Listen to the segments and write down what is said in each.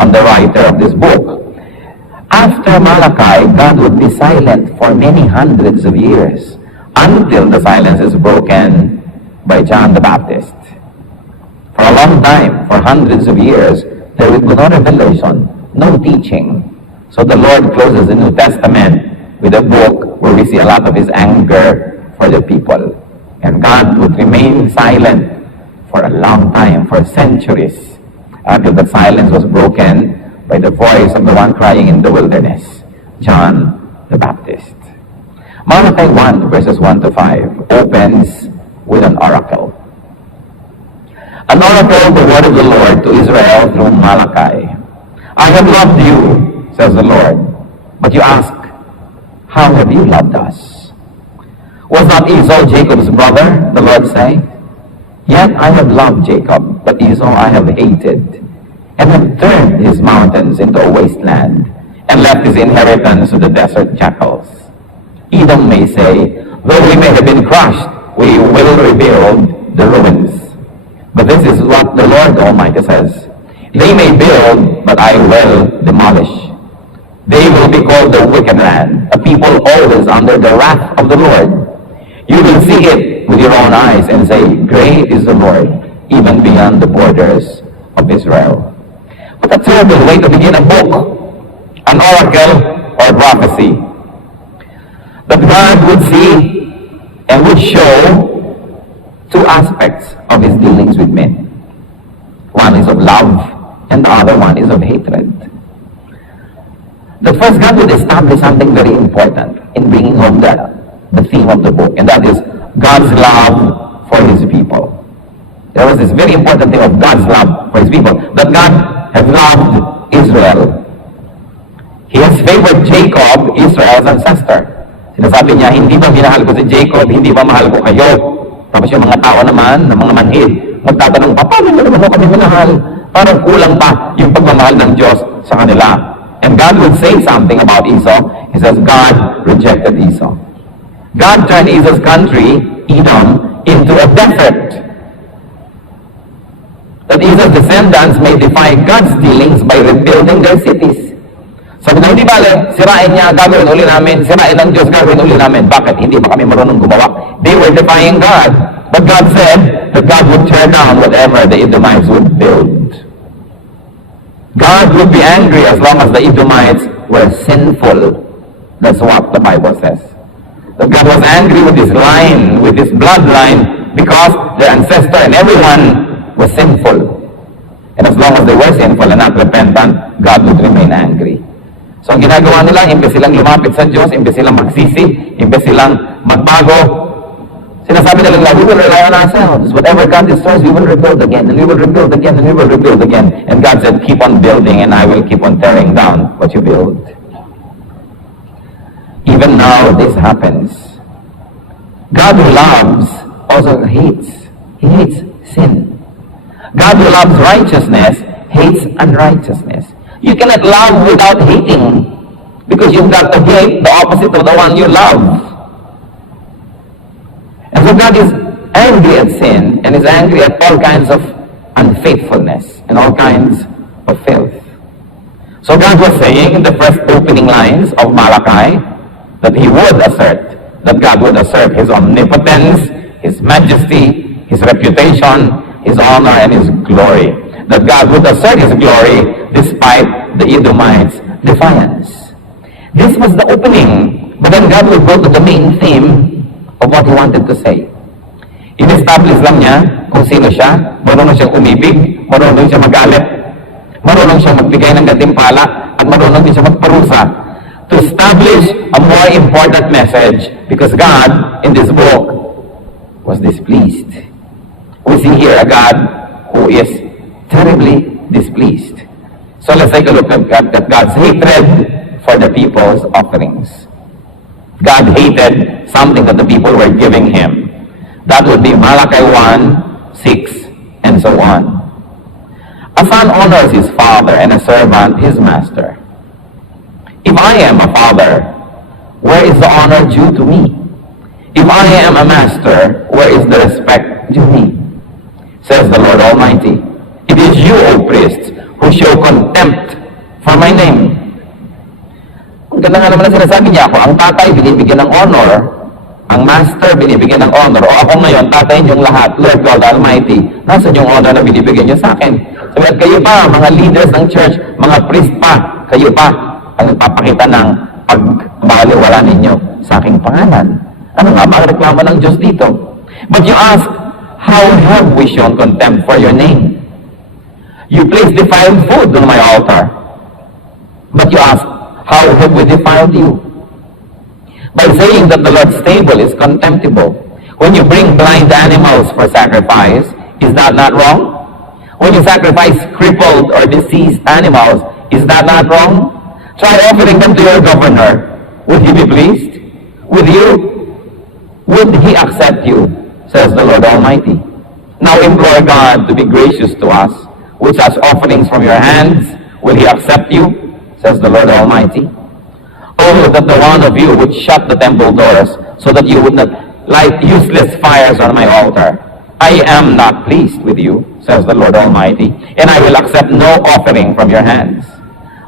on the writer of this book. After Malachi, God would be silent for many hundreds of years until the silence is broken by John the Baptist. For a long time, for hundreds of years, there would be no revelation, no teaching. So the Lord closes the New Testament with a book where we see a lot of his anger for the people. And God would remain silent for a long time, for centuries, until the silence was broken by the voice of the one crying in the wilderness, John the Baptist. Malachi 1, verses 1 to 5, opens with an oracle. An oracle of the word of the Lord to Israel through Malachi. I have loved you, says the Lord. But you ask, how have you loved us? Was not Esau Jacob's brother, the Lord say? Yet I have loved Jacob, but Esau I have hated, and have turned his mountains into a wasteland, and left his inheritance to the desert jackals. Edom may say, though we may have been crushed, we will rebuild the ruins. But this is what the Lord Almighty says. They may build, but I will demolish. They will be called the wicked land, a people always under the wrath of the Lord. You will see it with your own eyes and say, great is the Lord, even beyond the borders of Israel. What a terrible way to begin a book, an oracle or prophecy. That God would see and would show two aspects of his dealings with men. One is of love, and the other one is of hatred. The first, God would establish something very important in bringing home the theme of the book, and that is God's love for his people. There was this very important thing of God's love for his people, that God has loved Israel. He has favored Jacob, Israel's ancestor. Sinasabi niya, hindi ba minahal ko si Jacob, hindi ba mahal ko kayo? Tapos yung mga tao naman, ng mga manhid, magtatanong pa, paano nyo naman kami minahal? Parang kulang pa yung pagmamahal ng Diyos sa kanila. And God would say something about Esau. He says, God rejected Esau. God turned Esau's country, Edom, into a desert. That Esau's descendants may defy God's dealings by rebuilding their cities. Sabi na, hindi bale, sirain niya, gagawin uli namin, sirain ng Diyos, gagawin uli namin. Bakit? Hindi ba kami marunong gumawa? They were defying God. But God said that God would tear down whatever the Edomites would build. God would be angry as long as the Edomites were sinful. That's what the Bible says. That God was angry with this line, with this bloodline, because their ancestor and everyone was sinful. And as long as they were sinful and not repentant, God would remain angry. So ang ginagawa nila, imbes silang lumapit sa Diyos, imbes silang magsisi, imbes silang magbago, sinasabi nila, we will rely on ourselves. Whatever God destroys, we will rebuild again, and we will rebuild again, and we will rebuild again. And God said, keep on building, and I will keep on tearing down what you build. Even now, this happens. God who loves also hates. He hates sin. God who loves righteousness hates unrighteousness. You cannot love without hating, because you've got to hate the opposite of the one you love. And so God is angry at sin, and is angry at all kinds of unfaithfulness and all kinds of filth. So God was saying in the first opening lines of Malachi that he would assert, that God would assert his omnipotence, his majesty, his reputation, his honor, and his glory. That God would assert his glory despite the Edomites' defiance. This was the opening, but then God would go to the main theme of what he wanted to say. In-establish lang niya kung sino siya, marunong siyang umibig, marunong siyang magalit, marunong siyang magbigay ng gantimpala, at marunong din siya magparusa, to establish a more important message, because God, in this book, was displeased. We see here a God who is terribly displeased. So let's take a look at God's hatred for the people's offerings. God hated something that the people were giving him. That would be Malachi 1, 6, and so on. A son honors his father, and a servant his master. If I am a father, where is the honor due to me? If I am a master, where is the respect due me? Says the Lord Almighty. It is you, O priests, who show contempt Ganda nga naman na sinasabi niya ako, ang tatay binibigyan ng honor, ang master binibigyan ng honor, o ako ngayon, tatay niyong lahat, Lord God Almighty, nasa yung honor na binibigyan niyo sa akin. Sabi at kayo pa, mga leaders ng church, mga priest pa, kayo pa, ang nagpapakita ng pagbaliwala ninyo sa aking pangalan. Ano nga ba ang reklamo ng Diyos dito? But you ask, how have we shown contempt for your name? You place defiled food on my altar. But you ask, how have we defiled you? By saying that the Lord's table is contemptible. When you bring blind animals for sacrifice, is that not wrong? When you sacrifice crippled or diseased animals, is that not wrong? Try offering them to your governor. Would he be pleased with you? Would he accept you? Says the Lord Almighty. Now implore God to be gracious to us. With such offerings from your hands, will he accept you? Says the Lord Almighty. Oh, that the one of you would shut the temple doors, so that you would not light useless fires on my altar. I am not pleased with you, says the Lord Almighty, and I will accept no offering from your hands.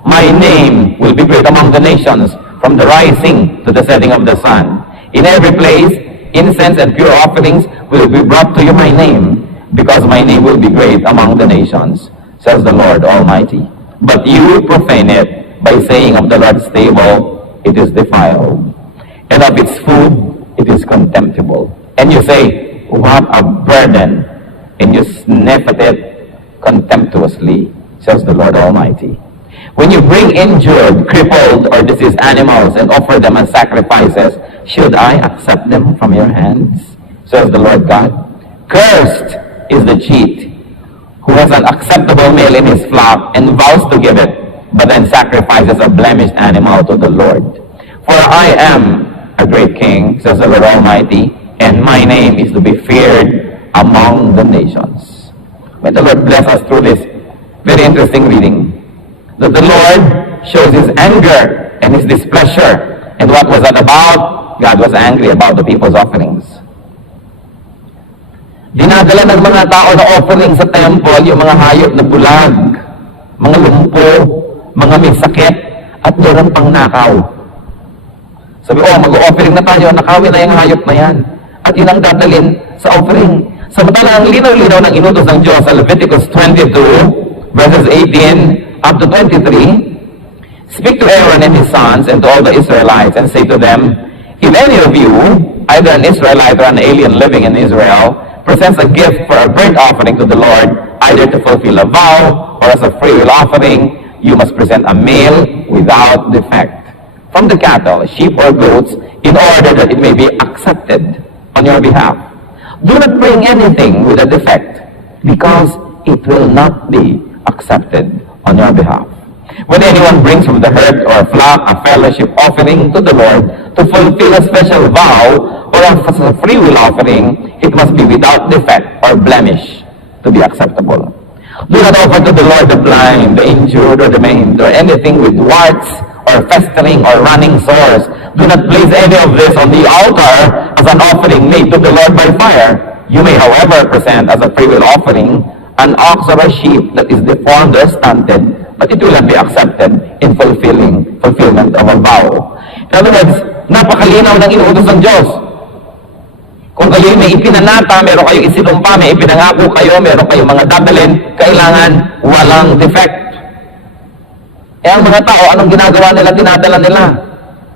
My name will be great among the nations, from the rising to the setting of the sun. In every place, incense and pure offerings will be brought to you my name, because my name will be great among the nations, says the Lord Almighty. But you profane it by saying of the Lord's table, it is defiled, and of its food, it is contemptible. And you say, what a burden, and you sniff at it contemptuously, says the Lord Almighty. When you bring injured, crippled, or diseased animals and offer them as sacrifices, should I accept them from your hands? Says the Lord God. Cursed is the cheat, who has an acceptable male in his flock and vows to give it, but then sacrifices a blemished animal to the Lord. For I am a great king, says the Lord Almighty, and my name is to be feared among the nations. May the Lord bless us through this very interesting reading. That the Lord shows his anger and his displeasure. And what was that about? God was angry about the people's offerings. Dinadala ng mga tao na offering sa temple yung mga hayop na bulag, mga lumpo, mga may sakit, at meron pang nakaw. Sabi, mag-offering na tayo, nakawin na yung hayop na yan. At yun ang dadalhin sa offering. Samantala, ang linaw-linaw ng inutos ng Diyos sa Leviticus 22, verses 18 up to 23, speak to Aaron and his sons and to all the Israelites and say to them, if any of you, either an Israelite or an alien living in Israel, presents a gift for a burnt offering to the Lord, either to fulfill a vow or as a free will offering, you must present a male without defect from the cattle, sheep or goats, in order that it may be accepted on your behalf. Do not bring anything with a defect, because it will not be accepted on your behalf. When anyone brings from the herd or flock a fellowship offering to the Lord to fulfill a special vow or as a free will offering, it must be without defect or blemish to be acceptable. Do not offer to the Lord the blind, the injured, or the maimed, or anything with warts or festering or running sores. Do not place any of this on the altar as an offering made to the Lord by fire. You may, however, present as a free will offering an ox or a sheep that is deformed or stunted, but it will not be accepted in fulfillment of a vow. In other words, napakalinaw ng inuutos ng Diyos. Kung kayo may ipinanata, meron kayong isinumpa, may ipinangako kayo, meron kayong mga dadalhin, kailangan walang defect. Ang mga tao, anong ginagawa nila, dinadala nila?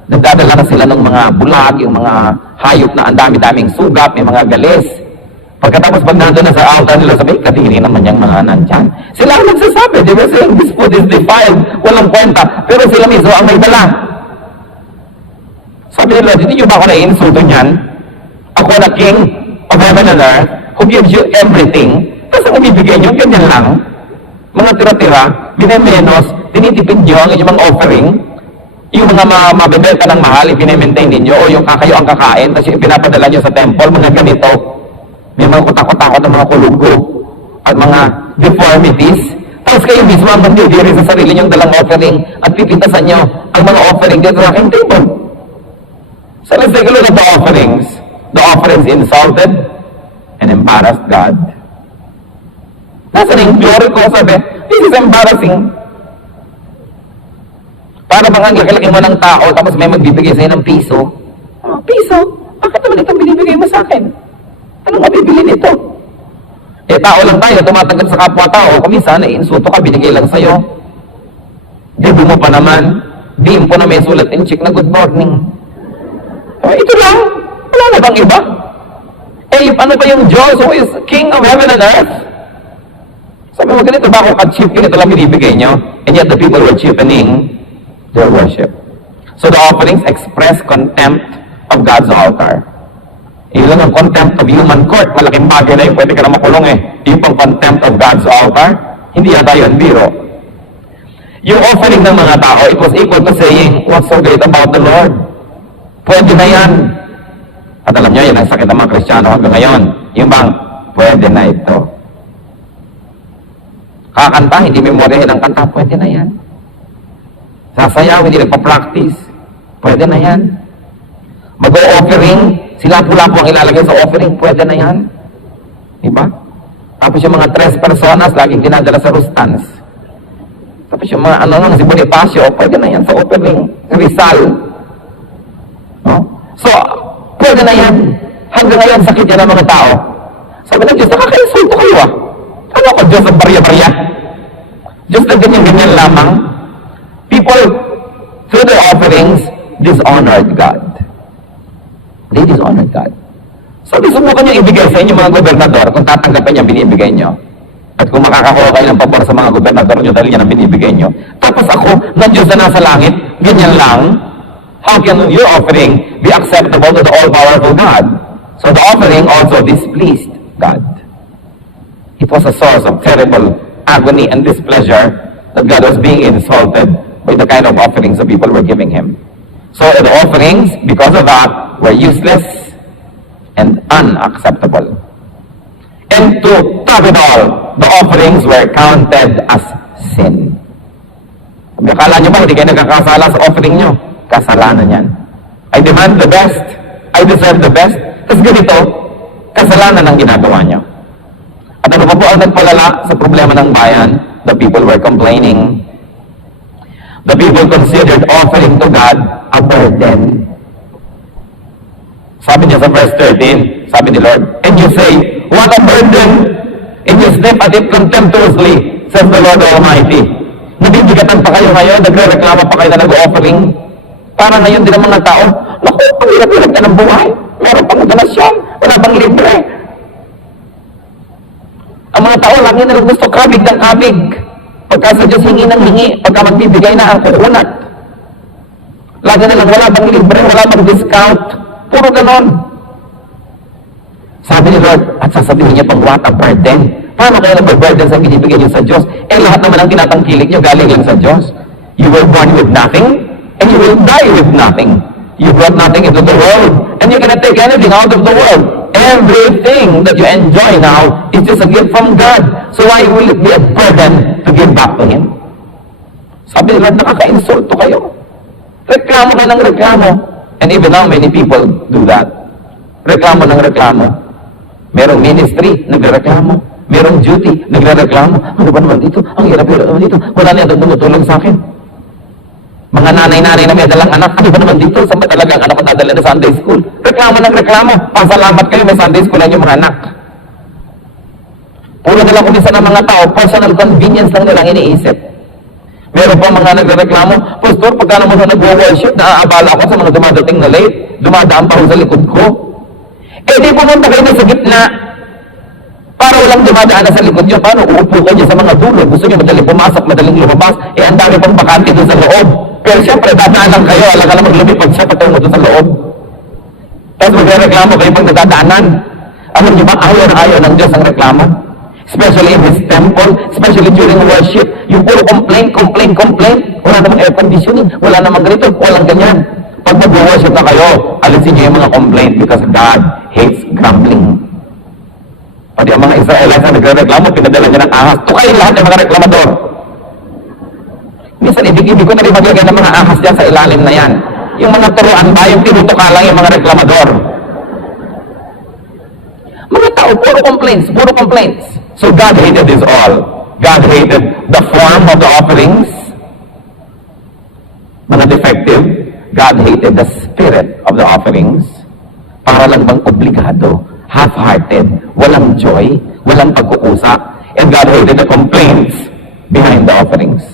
Nagdadala na sila ng mga bulag, yung mga hayop na ang dami-daming sugat, may mga galis. Pagkatapos pag nandun na sa altar nila, sabi, kadiri naman yung mga nandyan. Sila ang nagsasabi, they were saying, this food is defiled, walang kwenta. Pero sila mismo ang may dala. Sabi nila, hindi nyo ba ako na-insulto niyan? Ako na king of heaven and earth, who gives you everything. Tapos ang ibibigay nyo, ganyan lang. Mga tira-tira, binemenos, tinitipid nyo ang inyong mga offering. Yung mga mabibenta ng mahal, ipinemaintain ninyo, o yung kayo ang kakain, tapos yung pinapadala nyo sa temple, mga ganito. May mga kutakot-takot ng mga kulugo at mga deformities. Tapos kayo mismo ang mandidiri sa sarili nyong dalang offering at pipintasan nyo ang mga offering dito sa aking table. So let's take a look at the offerings. The offerings insulted and embarrassed God. That's an impure ko, sabi. This is embarrassing. Para bang ang laki-laki mo ng tao, tapos may magbibigay sa'yo ng piso. Oh, piso? Bakit naman itong binibigay mo sa akin? Anong mabibili nito? Eh, tao lang tayo, tumatanggap sa kapwa-tao. Kuminsan, insulto ka, binigay lang sa'yo. Dibo mo pa naman. Diin po na may sulat in check na good morning. Oh, ito lang. Wala na bang iba? Eh, ano ba yung Diyos who is King of heaven and earth? Sabi mo, ganito ba ako ka-cheap? Ganito lang binibigay nyo? And yet the people were cheapening their worship. So the offerings express contempt of God's altar. Yun ang contempt of human court. Malaking bagay na yun. Pwede ka na makulong eh. Yung pang contempt of God's altar, hindi yata yun biro. Yung offering ng mga tao, it was equal to saying, what's so great about the Lord? Pwede na yan. At alam nyo, yan ang sakit ng mga Kristiyano hanggang ngayon. Yung bang, pwede na ito. Kakanta, hindi memoryahin ang kanta, pwede na yan. Sasayaw, hindi nagpa-practice, pwede na yan. Mag-o-offering, sila-pula po ang ilalagay sa offering, pwede na yan. Diba? Tapos yung mga 3 personas, laging dinadala sa Rustans. Tapos yung mga si Bonifacio, pwede na yan sa offering. Rizal. No? So, pwede na yan. Hanggang ngayon, sakit yan ng mga tao. Sabi ng Diyos, nakaka-insulto kayo ah. Ano ako, Diyos ang barya-barya? Diyos na ganyan-ganyan lamang. People, through their offerings, dishonored God. They dishonored God. So, subukan nyo ibigay sa inyo mga gobernador kung tatanggapin niya binibigay nyo. At kung makakakuha kayo ng pabor sa mga gobernador nyo dahil yan ang binibigay nyo. Tapos ako, ng Diyos na nasa langit, ganyan lang. How can your offering be acceptable to the all-powerful God? So the offering also displeased God. It was a source of terrible agony and displeasure that God was being insulted by the kind of offerings the people were giving Him. So the offerings, because of that, were useless and unacceptable. And to top it all, the offerings were counted as sin. Akala nyo ba, hindi kayo nagkakasala sa offering nyo? Kasalanan yan. I demand the best. I deserve the best. Tapos ganito, kasalanan ang ginagawa nyo. At ano pa po ang nagpalala sa problema ng bayan? The people were complaining. The people considered offering to God a burden. Sabi niya sa verse 13, sabi ni Lord, and you say, what a burden! And you sniff at it contemptuously, says the Lord Almighty. Nabibigatan pa kayo ngayon, nagre-reklama pa kayo na nag-offering. Para ngayon din ang mga tao, naku, ang hirap-hirap ka ng buhay. Meron pang donasyon, wala bang libre. Ang mga tao, lagi na lang gusto kabig ng kabig. Pagka sa Diyos hingi ng hingi, pagka magbibigay na ang kukunat. Lagi na lang, wala bang libre, wala bang discount. Puro ganon. Sabi ni Lord, at sasabihin niya pang what a burden. Paano kayo nag-burden sa binibigay niyo sa Diyos? Eh lahat naman ang tinatangkilik niyo galing lang sa Diyos. You were born with nothing, and you will die with nothing. You brought nothing into the world, and you cannot take anything out of the world. Everything that you enjoy now is just a gift from God. So why will it be a burden to give back to Him? Sabi ni Lord, nakaka-insulto kayo. Reklamo ka ng reklamo. And even now, many people do that. Reklamo ng reklamo. Merong ministry, nagreklamo. Merong duty, nagreklamo. Ano ba naman dito? Ang hirap-hirap naman dito. Wala na yung tumutulong sa akin. Mga nanay-nanay na may dalang anak, ano ba naman dito? Saan ba talagang anak ko dadala na Sunday school? Reklamo ng reklamo. Pasalamat kayo, may Sunday school lang yung mga anak. Puro na lang kumisa ng mga tao, personal convenience lang nilang iniisip. Meron pa mga nagreklamo, Pastor, pagka naman sa nag-worship, naaabala ako sa mga dumadating na late, dumadaan pa rin sa likod ko. Eh di pumunta kayo na sa gitna, para walang dumadaan na sa likod nyo. Paano? Uupo kayo sa mga dulo. Gusto nyo madaling pumasok, madaling lumabas. Eh, ang dami pang bakante doon sa loob. Pero siyempre, dadaan lang kayo. Alam ka naman lumipag siya patungo doon sa loob. Tapos magreklamo kayo pag nadadaanan. Alam nyo ba, ayaw na ayaw ng Diyos ang reklamo. Especially in His temple, especially during worship. Yung puro complain. Wala namang air conditioning. Wala namang ganito. Walang ganyan. Pag mag-worship na kayo, alisin nyo yung mga complaint because God hates grumbling. Pati ang mga Israelites na nagre-reklamo, pinadala niya ng ahas. Tukay lahat ng mga reklamador. Minsan, ibig-ibig ko na rin maglagay ng mga ahas dyan sa ilalim na yan. Yung mga turuan ba, yung tinutuka lang yung mga reklamador. Mga tao, puro complaints. So God hated this all. God hated the form of the offerings. effective? God hated the spirit of the offerings. Para lang bang obligado, half-hearted, walang joy, walang pagkukusa, and God hated the complaints behind the offerings.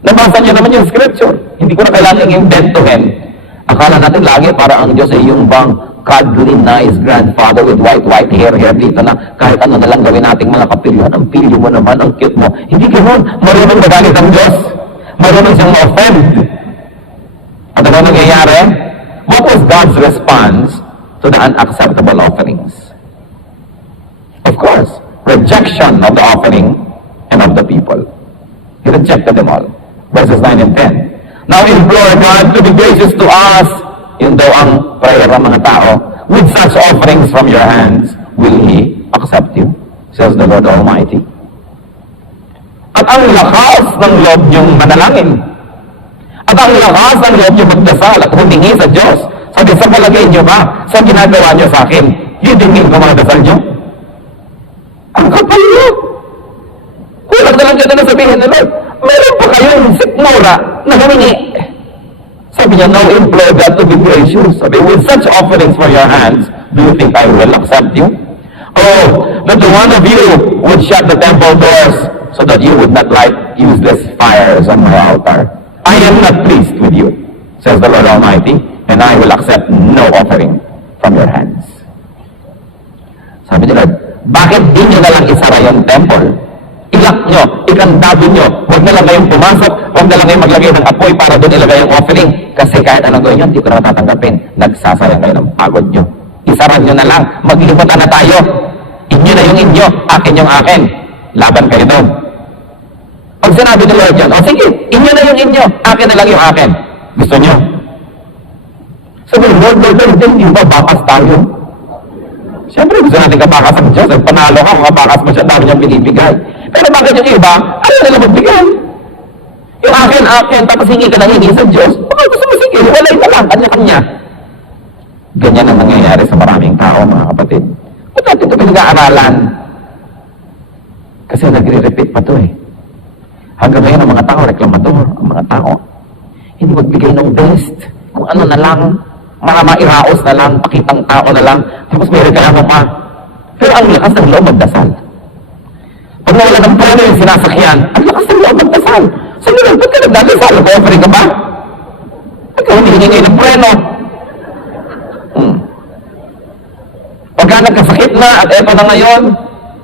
Nabasa niyo naman yung scripture. Hindi ko na kailangan yung dead to him. Akala natin lagi para ang Diyos ay yung bang cuddly, nice grandfather with white hair dito na kahit ano na lang gawin nating mga kapilyo. Ang pilyo mo naman, ang cute mo. Hindi ganoon. Marunong magalit ang Diyos. Marunong siyang ma-offend. At ano nangyayari? What was God's response to the unacceptable offerings? Of course, rejection of the offering and of the people. He rejected them all. Verses 9 and 10. Now implore God to be gracious to us. Yun daw ang prayer ng mga tao. With such offerings from your hands, will He accept you? Says the Lord Almighty. At ang lakas ng loob niyong manalangin. At ang lakas ng loob niyong magdasal at humingi sa Diyos. Sabi, sa palagay niyo ba, sa ginagawa niyo sa akin, hidingin ko mga dasal niyo? Ang kapal niyo. Kulang na lang dyan na sabihin na Lord, meron pa kayong sikmura na humingi. Sabi niya, now implore God to be gracious. Sabi, with such offerings for your hands, do you think I will accept you? Oh, that the one of you would shut the temple doors so that you would not light useless fires on my altar. I am not pleased with you, says the Lord Almighty, and I will accept no offering from your hands. Sabi ni Lord, bakit di nyo na lang isara yung temple? Ilak nyo, ikandado nyo, huwag na lang kayong pumasok, huwag na lang kayong maglagay ng apoy para doon ilagay yung offering. Kasi kahit anong gawin nyo, hindi ko na matatanggapin. Nagsasayang kayo ng pagod nyo. Isara nyo na lang, maglimutan na tayo. Inyo na yung inyo, akin yung akin. Laban kayo doon. Pag sinabi ni Lord yan, o sige, inyo na yung inyo, akin na lang yung akin. Gusto nyo? Sabi, Lord, hindi ba bakas tayo? Siyempre, gusto natin kabakas ang Diyos. Panalo ka, kung kabakas mo siya, dami niyang binibigay. Pero bakit yung iba, ayaw nila magbigay? Yung akin, tapos hingi ka na hingi sa Diyos, baka gusto mo sige, walay na lang, kanya-kanya. Ganyan ang nangyayari sa maraming tao, mga kapatid. Ba't natin ito pinag-aaralan? Kasi nagre-repeat pa ito eh. Hanggang ngayon ang mga tao, reklamador, ang mga tao, hindi magbigay ng best, kung ano na lang, mairaos na lang, pakitang tao na lang, tapos may reklamo pa. Pero ang lakas ng loob magdasal. Pag nawala ng preno yung sinasakyan, ang lakas ng loob magdasal. Sabi lang, ba't ka nagdadasal? Nag-offering ka ba? Ba't ka humihingi ngayon ng preno? Pagka nagkasakit na at eto na ngayon,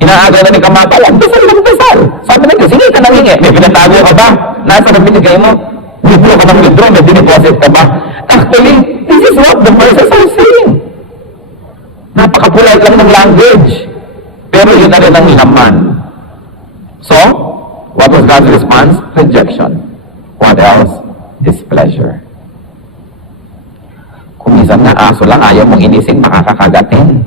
inaagaw na ni Kamatay, ang dasal ng dasal. Sabi na, sige ka nang hingi. May pinatago ka ba? Nasa na binigay mo? Withdraw ka ng withdraw, may dineposit ka ba? Actually, this is what the verses are saying. Napaka-polite lang ng language. Pero yun na rin ang laman. So, what was God's response? Rejection. What else? Displeasure. Kung minsan nga aso lang, ayaw mong inisin, makakakagatin.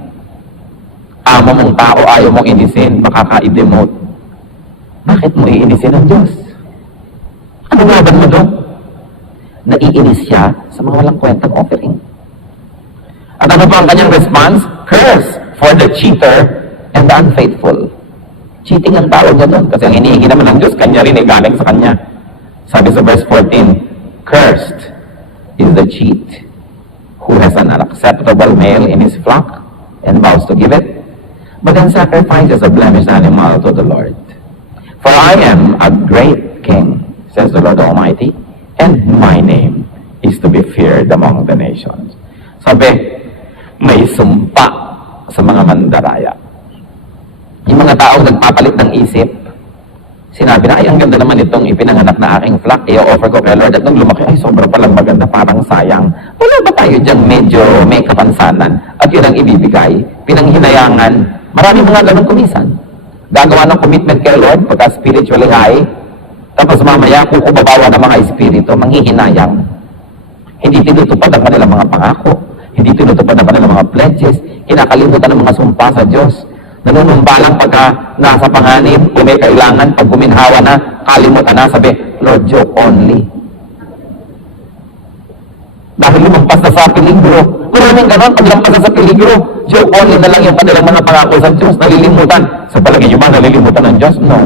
Amo mong tao, ayaw mong inisin, makaka-demote. Bakit mo iinisin ang Diyos? Ano laban mo doon? Naiinis siya sa mga walang kwentang offering. At ano pa ang kanyang response? Curse for the cheater and the unfaithful. Cheating ang tawag niya doon. Kasi ang hinihingi naman ng Diyos, kanya rin ay galing sa kanya. Sabi sa verse 14, cursed is the cheat who has an unacceptable male in his flock and vows to give it, but then sacrifices a blemished animal to the Lord. For I am a great king, says the Lord Almighty, and my name is to be feared among the nations. Sabi, may sumpa sa mga mandaraya. Yung mga taong nagpapalit ng isip, sinabi na, ay, ang ganda naman itong ipinanganak na aking flock, i-offer ko kay Lord. At nung lumaki, ay, sobra palang maganda, parang sayang. Wala ba tayo dyan medyo may kapansanan? At yun ang ibibigay, pinanghinayangan. Marami mga ganun kumisan. Gagawa ng commitment kay Lord, pagka spiritually high, tapos mamaya, kukubabawa ng mga espiritu, manghihinayang. Hindi tinutupad ang kanilang mga pangako. Hindi tinutupad ang kanilang mga pledges. Kinakalimutan ng mga sumpa sa Diyos. Nanunumba lang pagka nasa panganib, kung may kailangan, pag guminhawa na, kalimutan na, sabi, Lord, joke only. Dahil lumampas na sa peligro. Maraming ganon, pag lampas na sa peligro, joke only na lang yung kanilang mga pangako sa Diyos, nalilimutan. Sa palagay niyo ba, nalilimutan ng Diyos? No.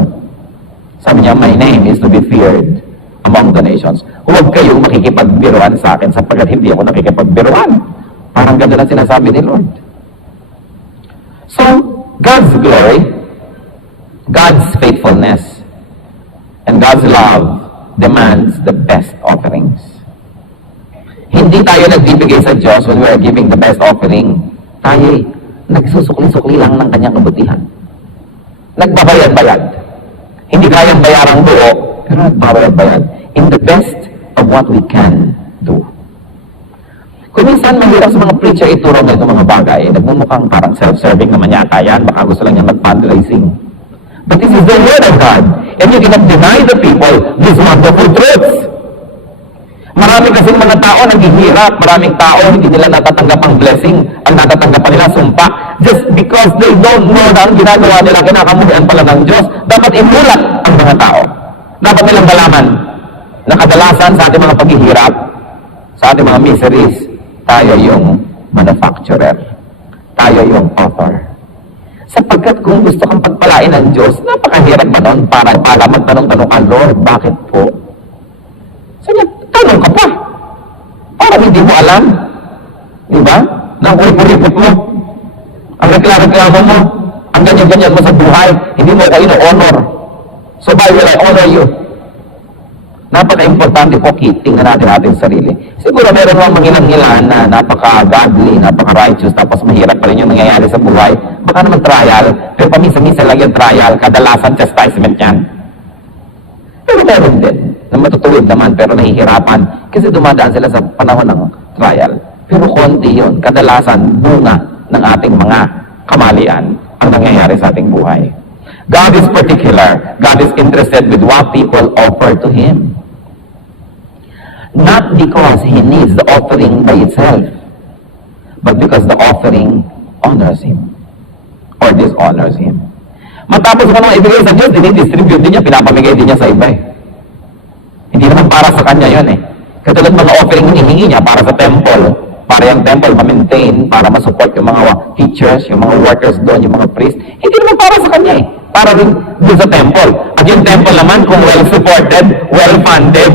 Sabi niya, my name is to be feared among the donations. Huwag kayong makikipagbiruan sa akin sapagkat hindi ako nakikipagbiruan. Parang ganda na sinasabi ni Lord. So, God's glory, God's faithfulness, and God's love demands the best offerings. Hindi tayo nagbibigay sa Diyos when we are giving the best offering. Tayo nagsusukli-sukli lang ng kanyang kabutihan. Nagbabayad-bayad. Hindi kayang bayarang buo, pero nagbabayad-bayad. In the best of what we can do. Kung minsan mahirap sa mga preacher ituro na itong mga bagay, nagmumukhang parang self-serving naman yata yan, baka gusto lang niya mag-fundraising. But this is the word of God, and you cannot deny the people these wonderful truths. Marami kasing mga tao naghihirap, maraming tao hindi nila natatanggap ang blessing, ang natatanggap pa nila sumpa, just because they don't know na ang ginagawa nila, kinakamuhian pala ng Diyos. Dapat imulat ang mga tao. Dapat nilang malaman na kadalasan sa ating mga paghihirap, sa ating mga miseries, tayo yung manufacturer. Tayo yung author. Sapagkat kung gusto kang pagpalain ng Diyos, napakahirap ba nun para magtanong-tanong ka, Lord, bakit po? Sige, tanong ka pa. Parang hindi mo alam. Diba? Na ang kuripot mo. Ang reklamo mo. Ang ganyan-ganyan mo sa buhay. Hindi mo ako ino-honor. So why will I honor you? Napaka-importante po, tingnan natin sarili. Siguro meron mga mangilang-ilan na napaka-godly, napaka-righteous, tapos mahirap pa rin yung nangyayari sa buhay. Baka naman trial, pero paminsan-minsan lang yung trial, kadalasan chastisement yan. Pero meron din, na matutuwid naman, pero nahihirapan, kasi dumadaan sila sa panahon ng trial. Pero konti yun, kadalasan bunga ng ating mga kamalian ang nangyayari sa ating buhay. God is particular. God is interested with what people offer to Him. Not because He needs the offering by itself, but because the offering honors Him or dishonors Him. Matapos mo naman ibigay sa Diyos, dinidistribute din niya, pinapamigay din niya sa iba eh. Hindi naman para sa Kanya yun eh. Katulad mga offering hinihingi niya para sa temple, para yung temple ma-maintain, para ma-support yung mga teachers, yung mga workers doon, yung mga priests. Hindi naman para sa Kanya eh. Para rin doon sa temple. At yung temple naman, kung well-supported, well-funded,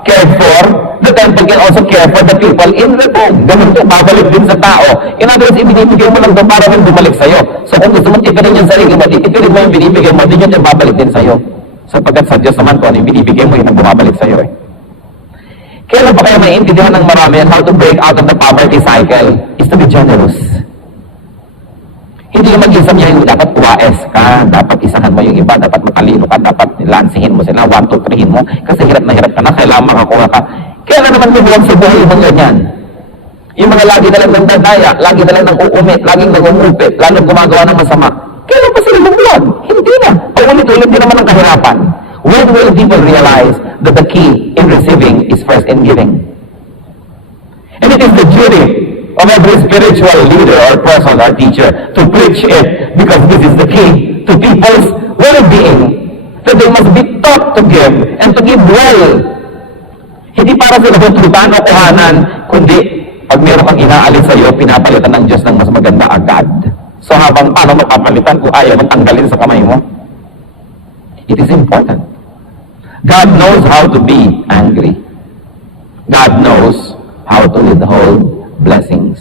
cared for, the temple can also care for the people in return. Ganun to, babalik din sa tao. In other words, ibinibigay mo lang doon para rin bumalik sa'yo. So kung gusto mo tipirin yung sarili mo, itipirin mo yung binibigay mo, din yun yung babalik din sa'yo. Sapagkat sa Diyos naman, kung ano yung binibigay mo, yun ang bumabalik sa'yo eh. Kailan pa kaya maintindihan ng marami and how to break out of the poverty cycle is to be generous. Hindi naman yung sabihin mo, dapat uwaes ka, dapat isahan mo yung iba, dapat matalino ka, dapat lansihin mo sila, 1, 2, 3 mo, kasi hirap ka na, kailangan makakuha ka. Kaya na naman bubuhan sa buhay yung mga ganyan. Yung mga lagi na lang nagdadaya, lagi na lang nang uumit, laging nag-umupit, lalong gumagawa ng masama. Kailan pa sila bubuhan? Hindi na. Paulit-ulit din naman ang kahirapan. When will people realize that the key in receiving is first in giving? And it is the duty of every spiritual leader or person or teacher to preach it, because this is the key to people's well-being, that they must be taught to give and to give well. Hindi para sa kabututan o kuhanan, kundi pag meron kang inaalis sa iyo, pinapalitan ng Diyos ng mas maganda agad. So habang paano mapapalitan kung ayaw mong tanggalin sa kamay mo? It is important. God knows how to be angry. God knows how to withhold blessings.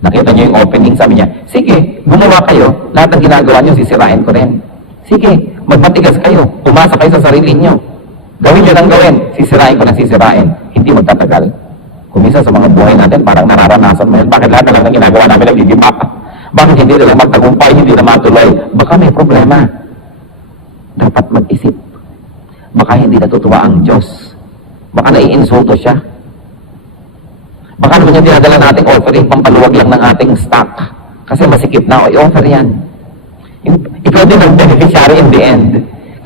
Nakita niyo yung opening, sabi niya, sige, gumawa kayo, lahat ng ginagawa niyo, sisirain ko rin. Sige, magmatigas kayo, umasa kayo sa sarili niyo. Gawin niyo ng gawin, sisirain ko ng sisirain. Hindi magtatagal. Kung minsan sa mga buhay natin, parang nararanasan mo yan. Bakit lahat na lang ng ginagawa namin nagigibak? Bakit hindi na lang magtagumpay, hindi na matuloy? Baka may problema. Dapat mag-isip. Baka hindi natutuwa ang Diyos. Baka naiinsulto siya. Baka naman yung dinadala nating offering, pampaluwag lang ng ating stock. Kasi masikip na, i-offer yan. Ikaw din ang beneficiary in the end.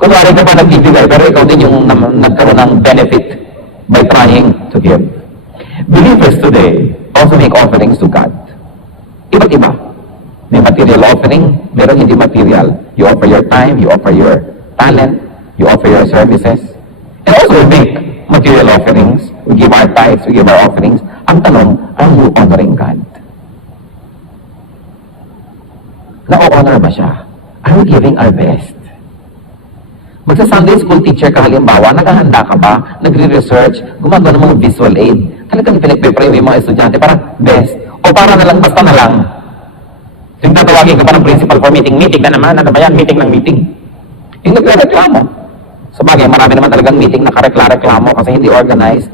Kunwari ka pa nagbibigay, pero ikaw din yung nagkaroon ng benefit by trying to give. Believers today also make offerings to God. Iba't iba. May material offering, meron hindi material. You offer your time, you offer your talent, you offer your services. And also we make material offerings. We give our tithes, we give our offerings. Ang tanong, are you honoring God? Na-honor ba siya? Are we giving our best? Magsa-Sunday school teacher ka halimbawa, naghahanda ka ba? Nagre-research, gumagawa ng mga visual aid. Talagang pinagpe-pray mo yung mga estudyante para best. O para na lang, basta na lang. Yung tatawagin ka pa ng principal for meeting. Meeting na naman, ano ba yan? Meeting ng meeting. Yung nagre-reklamo. Sa bagay, marami naman talagang meeting nakarekla-reklamo kasi hindi organized.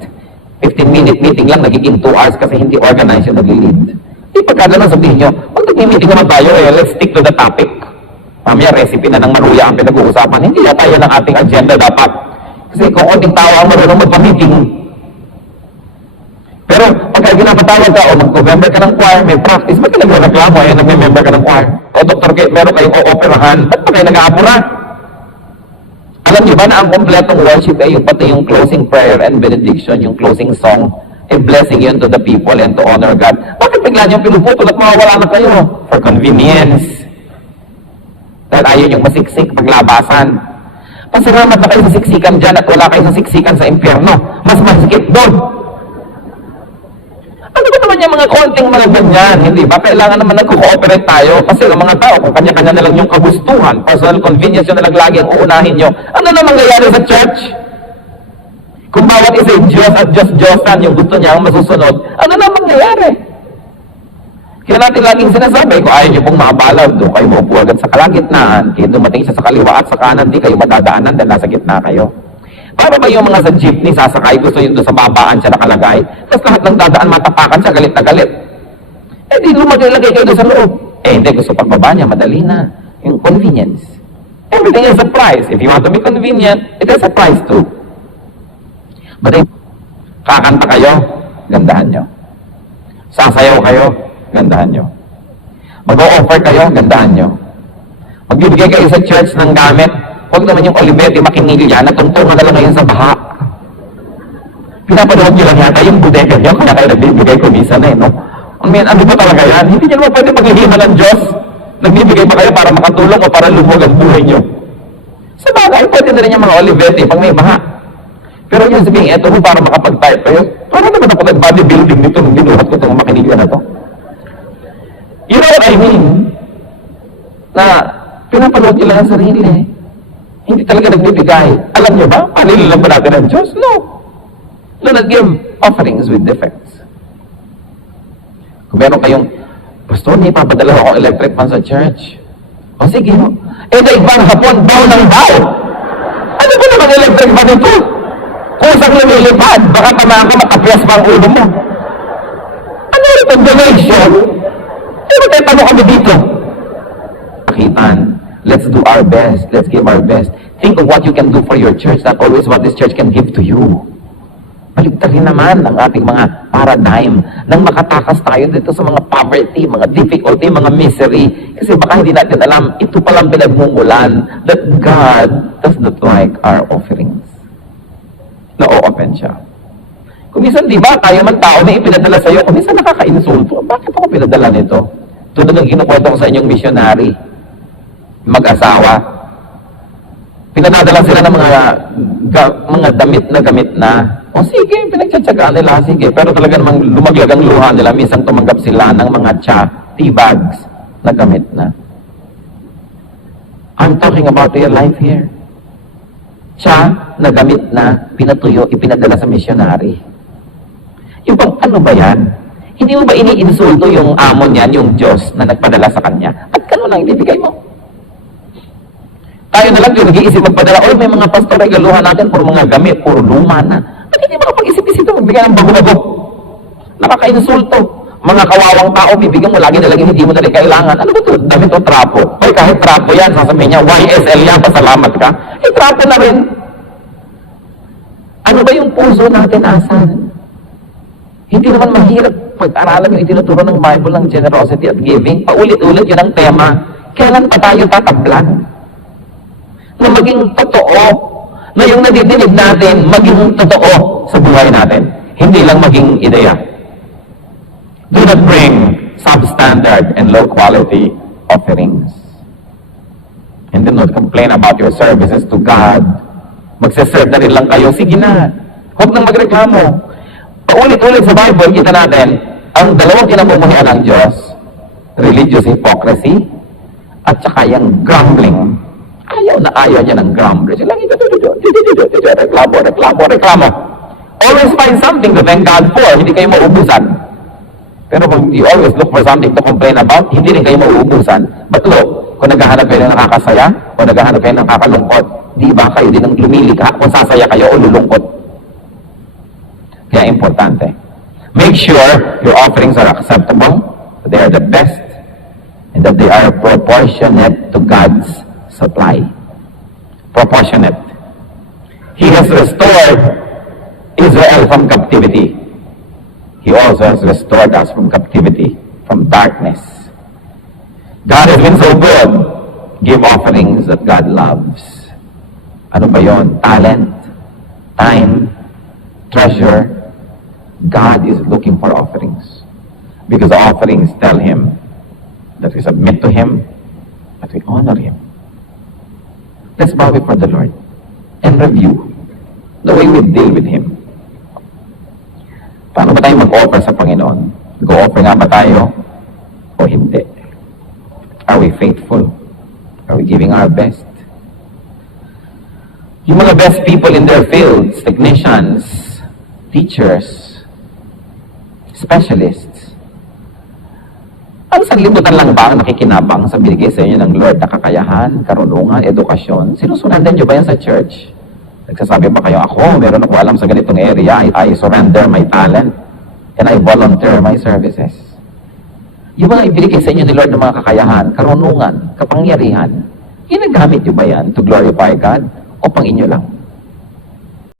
15-minute meeting lang, nagiging 2 hours kasi hindi organized yung nag-lead. Di pagka ganun sabihin nyo, pag nag-meeting naman tayo, let's stick to the topic. Mamaya, recipe na ng maruya ang pinag-uusapan. Hindi na tayo ng ating agenda dapat. Kasi kung konting tao ang marunong magpa-meeting. Pero pagka ginapatawag ka, o mag-member ka ng choir, may practice, ba't ka nag-reklamo? Ayan, nag-member ka ng choir. O Dr. Kate, meron kayong o-operahan. Ba't pa kayo nag-aapura? Alam niyo ba na ang kompletong worship ay yung pati yung closing prayer and benediction, yung closing song, a blessing yun to the people and to honor God. Bakit bigla niyong pinuputol at mawawala na kayo? For convenience. Dahil ayaw niyong masiksik paglabasan. Pasalamat na kayo sa siksikan dyan at wala kayo sa siksikan sa impyerno. Mas masikip doon. Ano ba naman yung mga konting mga ganyan? Hindi ba? Kailangan naman nag-cooperate tayo kasi ang mga tao, kung kanya-kanya na lang yung kagustuhan, personal convenience yun na lang lagi ang uunahin nyo. Ano na mangyayari sa church? Kung bawat isa yung Diyos at Diyos-Diyosan yung gusto niya ang masusunod, ano na mangyayari? Kaya natin laging sinasabi, kung ayaw nyo pong maabalaw, doon kayo maupo agad sa kalagitnaan, kaya dumating siya sa kaliwa at sa kanan, di kayo madadaanan dahil nasa gitna kayo. Para ba yung mga sa jeepney sasakay, gusto yun doon sa babaan siya nakalagay, tapos lahat ng dadaan matapakan siya, galit na galit. Eh di lumagay-lagay kayo doon sa loob. Eh hindi, gusto pagbaba niya, madali na. Yung convenience. Everything is a price. If you want to be convenient, it has a price too. But if kakanta kayo, gandahan nyo. Sasayaw kayo, gandahan nyo. Mag-o-offer kayo, gandahan nyo. Magbibigay kayo sa church ng gamit, huwag naman yung Olivetti makinilya, natungtungan na lang ngayon sa baha. Pinapanood nyo lang yata yung bodega nyo, kaya kayo nagbibigay kumisa na no? I mean, ano ba talaga yan? Hindi nyo naman pwede maghihima ng Diyos. Nagbibigay pa kayo para makatulong o para lumuwag ang buhay nyo. Sa bagay, pwede na rin yung mga Olivetti pag may baha. Pero yung sabihin, eto mo para makapag-type kayo, para naman ako nag-bodybuilding nito nung binuhat ko itong makinilya na to. You know what I mean? Na pinapanood nyo lang ang sarili. Hindi talaga nagbibigay. Alam nyo ba? Panilo lang ba natin ang Diyos? No. Do not give offerings with defects. Kung meron kayong, Pastor, may papadala akong electric fan sa church. O sige. Eh, daigban hapon, daw ng daw. Ano ba naman electric fan ito? Kung isang lumilipad, baka tamaan ka makapiyas pa ang ulo mo. Ano ito? Donation? Pero tayo paano kami dito? Pakitan. Let's do our best. Let's give our best. Think of what you can do for your church, not always what this church can give to you. Baligtad rin naman ang ating mga paradigm nang makatakas tayo dito sa mga poverty, mga difficulty, mga misery. Kasi baka hindi natin alam, ito palang pinagmumulan that God does not like our offerings. Na-o-open siya. Kung minsan, di ba, tayo man tao na ipinadala sa'yo, kung minsan nakaka-insulto, bakit ako pinadala nito? Tulad ng kinukwento ko sa inyong missionary, mag-asawa. Pinadadala sila ng mga damit na. O sige, pinagtsatsagaan nila, sige. Pero talaga namang lumaglag ang luha nila. Minsan tumanggap sila ng mga tea bags na gamit na. I'm talking about real life here. Na gamit na, pinatuyo, ipinadala sa missionary. Yung bang, ano ba yan? Hindi mo ba iniinsulto yung amo niyan, yung Diyos na nagpadala sa kanya? At gano'n lang ibibigay mo? Tayo na lang yung nag-iisip magpadala, oy, may mga pastor ay galuhan natin, puro mga gamit, puro luma na. Ba't hindi makapag-isip-isip ito, magbigay ng bago-bago? Nakaka-insulto. Mga kawawang tao, bibigyan mo lagi na lang hindi mo talaga kailangan. Ano ba ito? Damit o trapo? Oy, kahit trapo yan, sasabihin niya, YSL yan, pasalamat ka. Eh, trapo na rin. Ano ba yung puso natin, asan? Hindi naman mahirap pag-aralan yung itinuturo ng Bible ng generosity at giving. Paulit-ulit yun ang tema. Kailan pa tayo tatablan? Na maging totoo, na yung nadidinig natin, maging totoo sa buhay natin. Hindi lang maging ideya. Do not bring substandard and low-quality offerings. And do not complain about your services to God. Magsaserve na rin lang kayo, sige na. Huwag nang magreklamo. Paulit-ulit sa Bible, kita natin, ang dalawang kinamumuhian ng Diyos, religious hypocrisy, at saka yung grumbling. Ayaw ayaw niya ng grumblers. Lang ito, reklamo. Always find something to thank God for. Hindi kayo mauubusan. Pero kung you always look for something to complain about, hindi rin kayo mauubusan. But look, kung naghahanap kayo ng nakakasaya, o naghahanap kayo ng nakakalungkot, di ba kayo din ang lumilikha kung sasaya kayo o lulungkot? Kaya importante. Make sure your offerings are acceptable, that they are the best, and that they are proportionate to God's supply. Proportionate. He has restored Israel from captivity. He also has restored us from captivity, from darkness. God has been so good. Give offerings that God loves. Ano ba yon? Talent, time, treasure. God is looking for offerings. Because offerings tell Him that we submit to Him, that we honor Him. Let's bow before the Lord and review the way we deal with Him. Paano ba tayo mag-offer sa Panginoon? Mag-offer nga ba tayo o hindi? Are we faithful? Are we giving our best? Yung mga best people in their fields, technicians, teachers, specialists, ang sanlibutan lang ba ang nakikinabang sa binigay sa inyo ng Lord na kakayahan, karunungan, edukasyon? Sinusundan nyo ba yan sa church? Nagsasabi ba kayo, ako, meron ako alam sa ganitong area, I surrender my talent, and I volunteer my services. Yung mga ibigay sa inyo ni Lord ng mga kakayahan, karunungan, kapangyarihan, ginagamit nyo ba yan to glorify God o pang inyo lang?